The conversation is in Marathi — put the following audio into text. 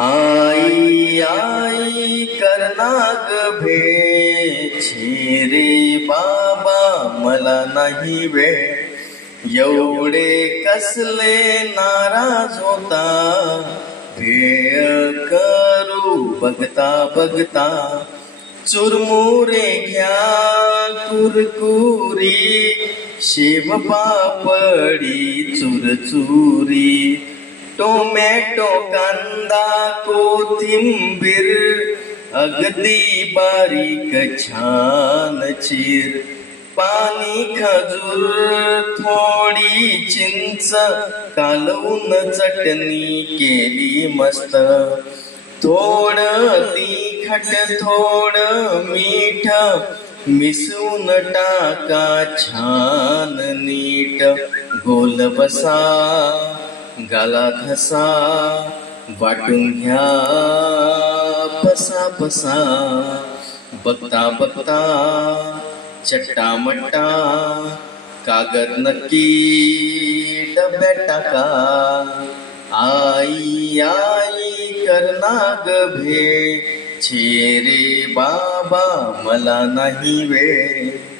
आई आई करना ग भेट रे बाबा मला नाही वेळ एवढे कसले नाराज होता भेळ करू बघता बघता चुरमुरे घ्या कुरकुरी शेव पापडी चुरचुरी टोमॅटो कांदा कोथिंबीर अगदी बारीक छान चीर पाणी खजूर थोडी चिंच कालवून चटणी केली मस्त थोडं तिखट थोडं मीठ मिसळून टाका छान नीट गोल बसा गाला घसा वाटून घ्या पसा पसा बघता बघता चट्टामट्टा कागद नक्की डब्यात टाका आई आई करना ग भेट रे बाबा मला नाही वेळ